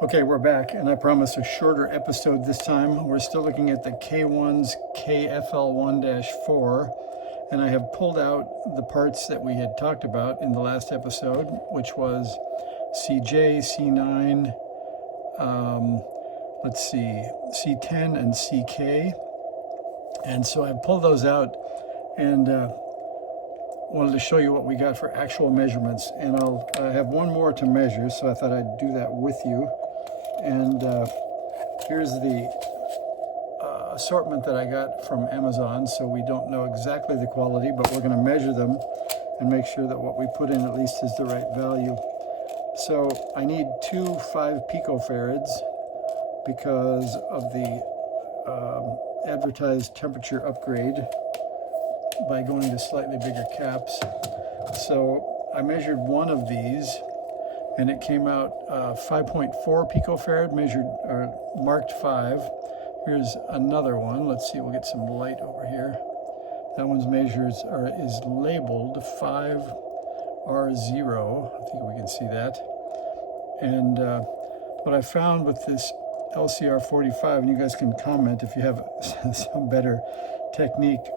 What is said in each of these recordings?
Okay, we're back, and I promise a shorter episode this time. We're still looking at the K1's KFL1-4, and I have pulled out the parts that we had talked about in the last episode, which was CJ, C9, let's see, C10 and CK. And so I pulled those out and wanted to show you what we got for actual measurements. And I have one more to measure, so I thought I'd do that with you. And here's the assortment that I got from Amazon. So we don't know exactly the quality, but we're going to measure them and make sure that what we put in at least is the right value. So I need two 5 picofarads because of the advertised temperature upgrade by going to slightly bigger caps. So I measured one of these, and it came out 5.4 picofarad, measured or marked 5. Here's another one. Let's see, we'll get some light over here. That one's measures or is labeled 5R0. I think we can see that. And what I found with this LCR 45, and you guys can comment if you have some better technique,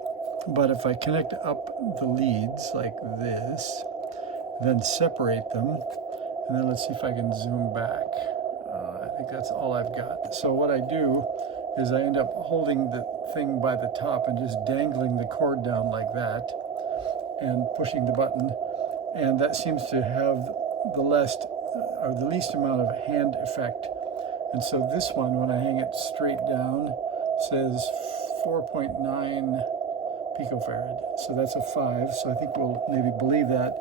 but if I connect up the leads like this, then separate them, and then let's see if I can zoom back. I think that's all I've got. So what I do is I end up holding the thing by the top and just dangling the cord down like that and pushing the button, and that seems to have the least amount of hand effect. And so this one, when I hang it straight down, says 4.9 picofarad. So that's a 5. So I think we'll maybe believe that.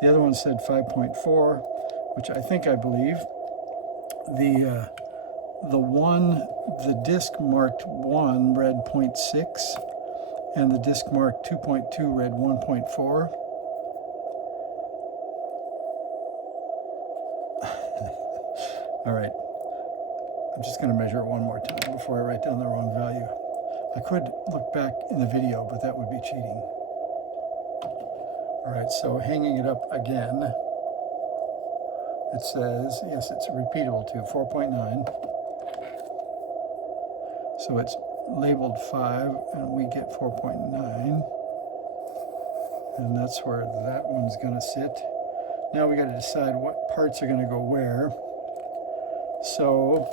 The other one said 5.4, which I think I believe. The disc marked 1 read 0.6, and the disc marked 2.2 read 1.4. All right. I'm just going to measure it one more time before I write down the wrong value. I could look back in the video, but that would be cheating. All right, so hanging it up again, it says, yes, it's repeatable too, 4.9. So it's labeled 5, and we get 4.9. And that's where that one's going to sit. Now we got to decide what parts are going to go where. So,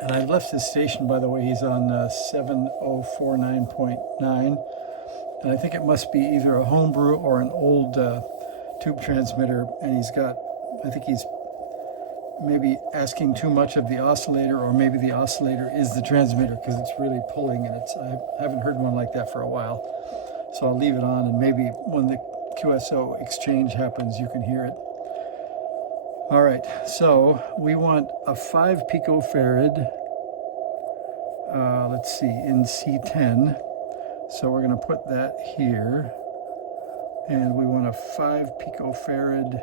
and I left his station, by the way. He's on 7049.9, and I think it must be either a homebrew or an old tube transmitter, and he's got, I think he's maybe asking too much of the oscillator, or maybe the oscillator is the transmitter because it's really pulling, and I haven't heard one like that for a while. So I'll leave it on, and maybe when the QSO exchange happens, you can hear it. All right, so we want a 5 picofarad, let's see, in C10. So we're going to put that here. And we want a 5 picofarad,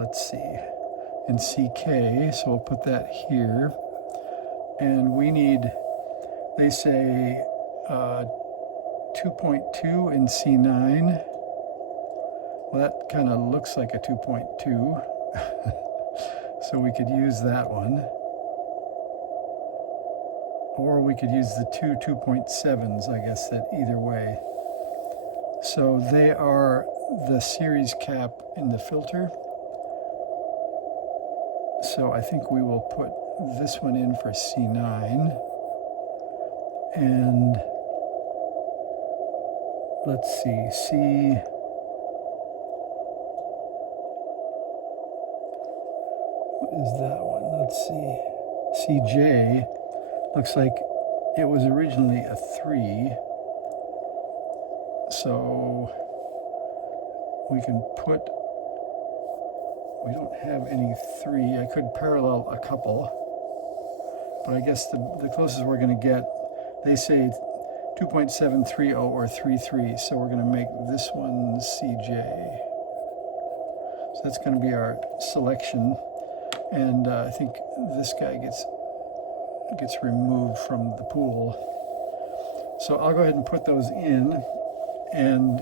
let's see, in CK. So we'll put that here. And we need, they say, 2.2 in C9. Well, that kind of looks like a 2.2, so we could use that one. Or we could use the two 2.7s, I guess, that either way. So they are the series cap in the filter. So I think we will put this one in for C9. And let's see, what is that one? Let's see. CJ looks like it was originally a 3. So we can put, we don't have any 3. I could parallel a couple, but I guess the closest we're going to get, they say 2.730 or 33. So we're going to make this one CJ. So that's going to be our selection. And I think this guy gets removed from the pool. So I'll go ahead and put those in, and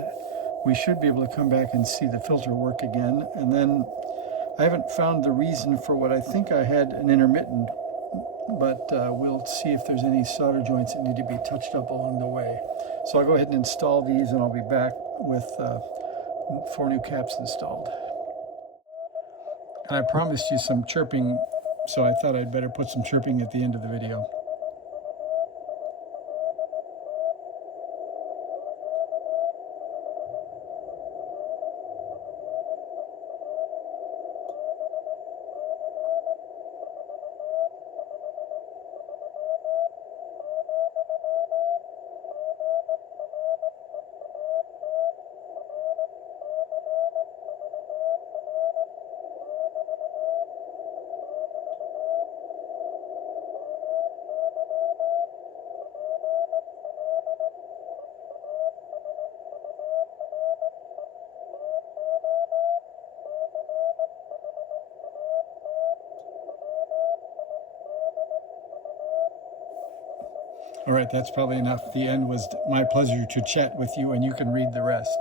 we should be able to come back and see the filter work again. And then I haven't found the reason for what I think I had an intermittent, but we'll see if there's any solder joints that need to be touched up along the way. So I'll go ahead and install these, and I'll be back with 4 new caps installed. And I promised you some chirping, so I thought I'd better put some chirping at the end of the video. All right, that's probably enough. The end was my pleasure to chat with you, and you can read the rest.